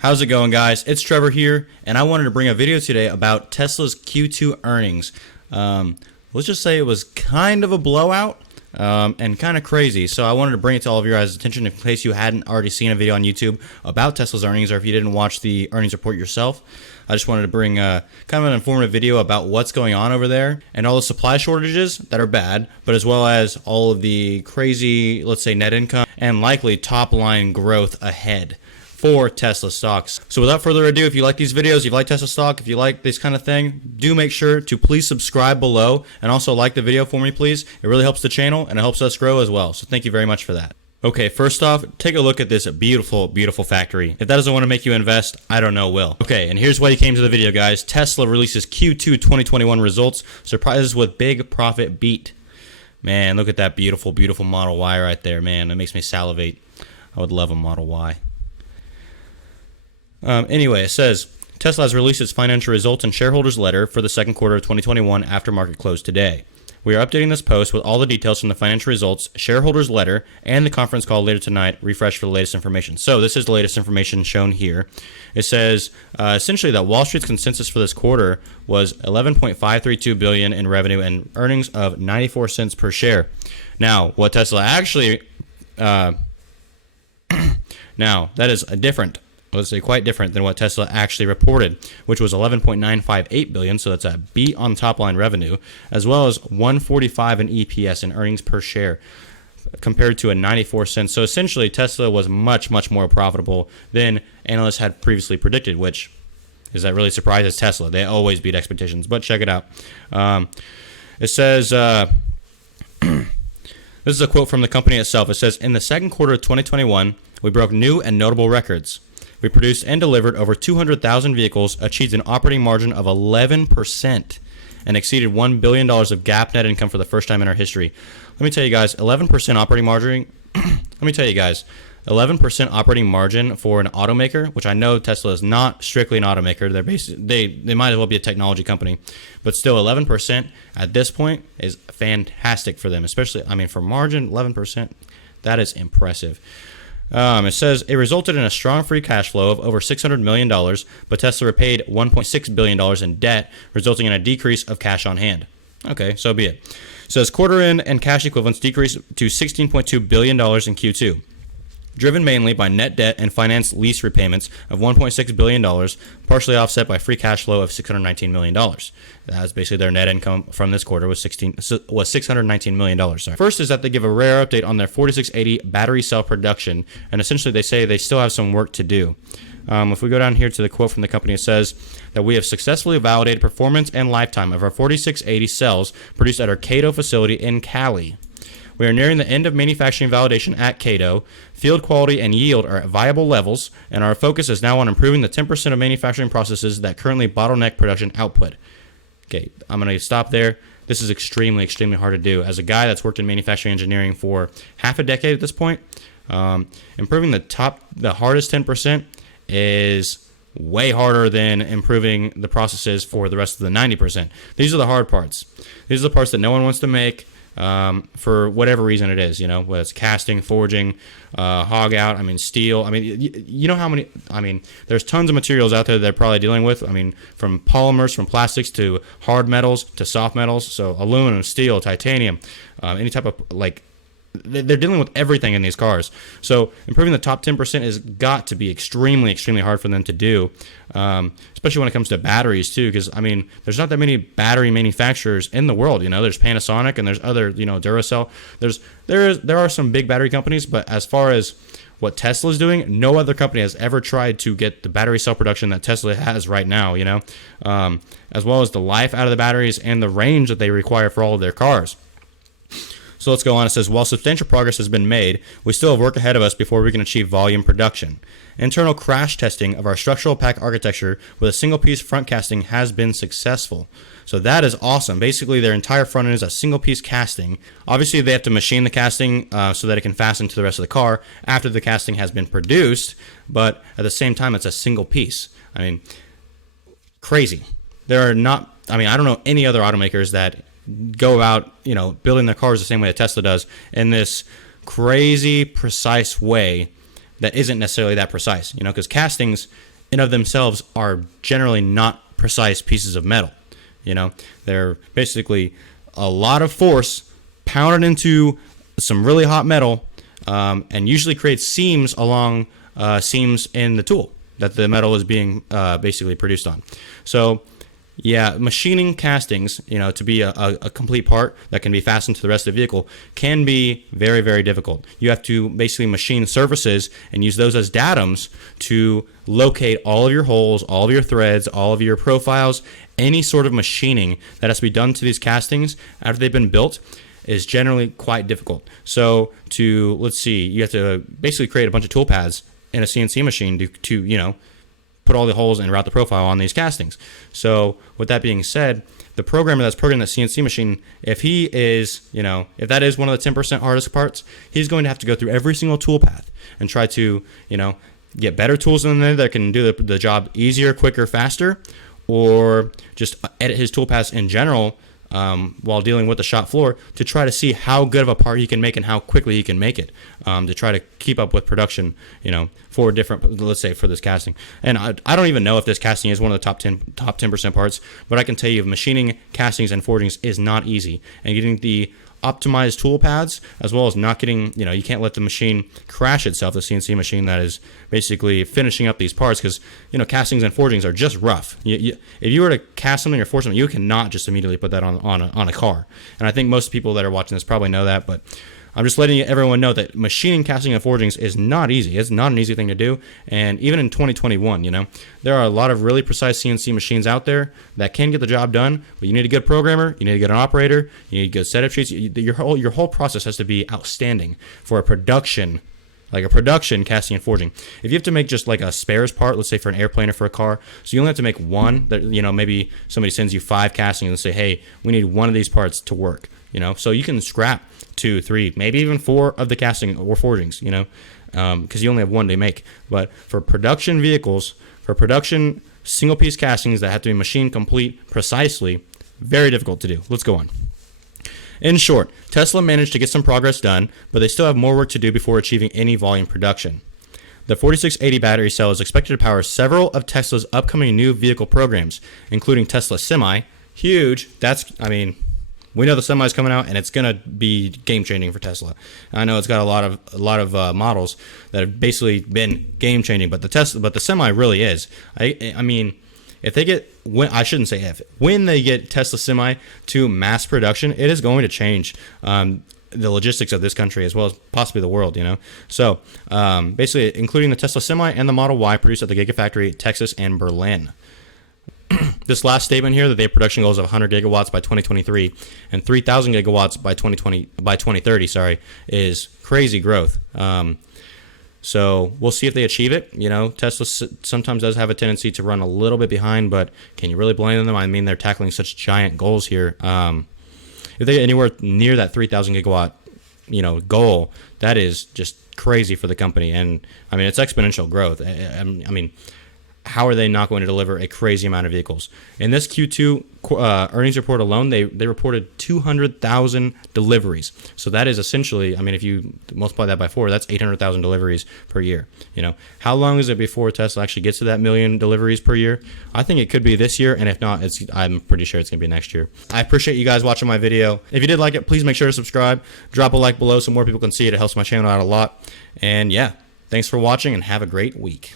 How's it going, guys? It's Trevor here, and I wanted to bring a video today about Tesla's Q2 earnings. Let's just say it was kind of a blowout and kind of crazy, so I wanted to bring it to all of your guys' attention in case you hadn't already seen a video on YouTube about Tesla's earnings, or if you didn't watch the earnings report yourself. I just wanted to bring kind of an informative video about what's going on over there and all the supply shortages that are bad, but as well as all of the crazy, let's say, net income and likely top-line growth ahead for Tesla stocks. So without further ado, if you like these videos, if you like Tesla stock, if you like this kind of thing, do make sure to please subscribe below and also like the video for me, please. It really helps the channel and it helps us grow as well. So thank you very much for that. Okay, first off, take a look at this beautiful, beautiful factory. If that doesn't want to make you invest, I don't know will. Okay, and here's why you came to the video, guys. Tesla releases Q2 2021 results, surprises with big profit beat. Man, look at that beautiful, beautiful Model Y right there, man. That makes me salivate. I would love a Model Y. Anyway, it says, Tesla has released its financial results and shareholders letter for the second quarter of 2021 after market close today. We are updating this post with all the details from the financial results, shareholders letter, and the conference call later tonight. Refresh for the latest information. So this is the latest information shown here. It says essentially that Wall Street's consensus for this quarter was $11.532 billion in revenue and earnings of 94 cents per share. Now, what Tesla actually now that is a different, let's say quite different than what Tesla actually reported, which was $11.958 billion, so that's a beat on top line revenue, as well as $1.45 in EPS in earnings per share, compared to a 94 cents. So essentially, Tesla was much, much more profitable than analysts had previously predicted, which is that really surprises Tesla. They always beat expectations, but check it out. It says, this is a quote from the company itself. It says, in the second quarter of 2021, we broke new and notable records. We produced and delivered over 200,000 vehicles, achieved an operating margin of 11%, and exceeded $1 billion of GAAP net income for the first time in our history. Let me tell you guys, 11% operating margin. Let me tell you guys, 11% operating margin for an automaker, which I know Tesla is not strictly an automaker. They might as well be a technology company, but still 11% at this point is fantastic for them, especially, I mean, for margin, 11%, that is impressive. It says it resulted in a strong free cash flow of over $600 million, but Tesla repaid $1.6 billion in debt, resulting in a decrease of cash on hand. Okay, so be it. It says quarter end and cash equivalents decreased to $16.2 billion in Q2, driven mainly by net debt and finance lease repayments of $1.6 billion, partially offset by free cash flow of $619 million. That's basically their net income from this quarter was $619 million. Sorry. First is that they give a rare update on their 4680 battery cell production, and essentially they say they still have some work to do. If we go down here to the quote from the company, it says that we have successfully validated performance and lifetime of our 4680 cells produced at our Cato facility in Cali. We are nearing the end of manufacturing validation at Cato. Field quality and yield are at viable levels, and our focus is now on improving the 10% of manufacturing processes that currently bottleneck production output. Okay, I'm going to stop there. This is extremely, extremely hard to do. As a guy that's worked in manufacturing engineering for half a decade at this point, improving the hardest 10% is way harder than improving the processes for the rest of the 90%. These are the hard parts. These are the parts that no one wants to make. For whatever reason it is, you know, whether it's casting, forging, hog out, I mean, steel, I mean, you know how many, I mean, there's tons of materials out there that they're probably dealing with, I mean, from polymers, from plastics to hard metals to soft metals, so aluminum, steel, titanium, any type of, like, they're dealing with everything in these cars. So improving the top 10% has got to be extremely, extremely hard for them to do, especially when it comes to batteries too, because, I mean, there's not that many battery manufacturers in the world. You know, there's Panasonic and there's other, you know, Duracell. There are some big battery companies, but as far as what Tesla is doing, no other company has ever tried to get the battery cell production that Tesla has right now, you know, as well as the life out of the batteries and the range that they require for all of their cars. So let's go on. It says, while substantial progress has been made, we still have work ahead of us before we can achieve volume production. Internal crash testing of our structural pack architecture with a single-piece front casting has been successful. So that is awesome. Basically, their entire front end is a single-piece casting. Obviously, they have to machine the casting so that it can fasten to the rest of the car after the casting has been produced, but at the same time, it's a single piece. I mean, crazy. There are not, I mean, I don't know any other automakers that go about, you know, building their cars the same way that Tesla does in this crazy, precise way that isn't necessarily that precise, because castings in of themselves are generally not precise pieces of metal. They're basically a lot of force pounded into some really hot metal, and usually creates seams along seams in the tool that the metal is being basically produced on. So yeah, machining castings, to be a complete part that can be fastened to the rest of the vehicle can be very, very difficult. You have to basically machine surfaces and use those as datums to locate all of your holes, all of your threads, all of your profiles. Any sort of machining that has to be done to these castings after they've been built is generally quite difficult. So let's see, you have to basically create a bunch of tool paths in a CNC machine to put all the holes and route the profile on these castings. So with that being said, the programmer that's programming the CNC machine, if he is, if that is one of the 10% hardest parts, he's going to have to go through every single tool path and try to, get better tools in there that can do the job easier, quicker, faster, or just edit his tool paths in general while dealing with the shop floor to try to see how good of a part he can make and how quickly he can make it, to try to keep up with production, for different, let's say for this casting. And I don't even know if this casting is one of the top 10% parts, but I can tell you machining castings and forgings is not easy, and getting the optimized tool paths, as well as not getting, you can't let the machine crash itself, the CNC machine that is basically finishing up these parts, because, castings and forgings are just rough. If you were to cast something or forge something, you cannot just immediately put that on a car. And I think most people that are watching this probably know that, but I'm just letting everyone know that machining, casting, and forgings is not easy. It's not an easy thing to do. And even in 2021, there are a lot of really precise CNC machines out there that can get the job done, but you need a good programmer, you need a good operator, you need good setup sheets. Your whole process has to be outstanding for a production casting and forging. If you have to make just like a spares part, let's say for an airplane or for a car, so you only have to make one, that maybe somebody sends you 5 castings and say, hey, we need one of these parts to work, so you can scrap 2, 3, maybe even 4 of the casting or forgings, because you only have one to make. But for production vehicles, for production single piece castings that have to be machine complete precisely, very difficult to do. Let's go on. In short, Tesla managed to get some progress done, but they still have more work to do before achieving any volume production. The 4680 battery cell is expected to power several of Tesla's upcoming new vehicle programs, including Tesla Semi. Huge. We know the Semi is coming out, and it's gonna be game changing for Tesla. I know it's got a lot of models that have basically been game changing, but the Semi really is. If they get, when they get Tesla Semi to mass production, it is going to change the logistics of this country as well as possibly the world. So basically, including the Tesla Semi and the Model Y produced at the Gigafactory, Texas and Berlin. This last statement here, that they have production goals of 100 gigawatts by 2023 and 3,000 gigawatts by 2030, is crazy growth. So we'll see if they achieve it. Tesla sometimes does have a tendency to run a little bit behind, but can you really blame them? They're tackling such giant goals here. If they get anywhere near that 3,000 gigawatt, goal, that is just crazy for the company. And it's exponential growth. How are they not going to deliver a crazy amount of vehicles? In this Q2 earnings report alone, they reported 200,000 deliveries. So that is essentially, if you multiply that by 4, that's 800,000 deliveries per year. How long is it before Tesla actually gets to that million deliveries per year? I think it could be this year, and if not, I'm pretty sure it's going to be next year. I appreciate you guys watching my video. If you did like it, please make sure to subscribe. Drop a like below so more people can see it. It helps my channel out a lot. And yeah, thanks for watching, and have a great week.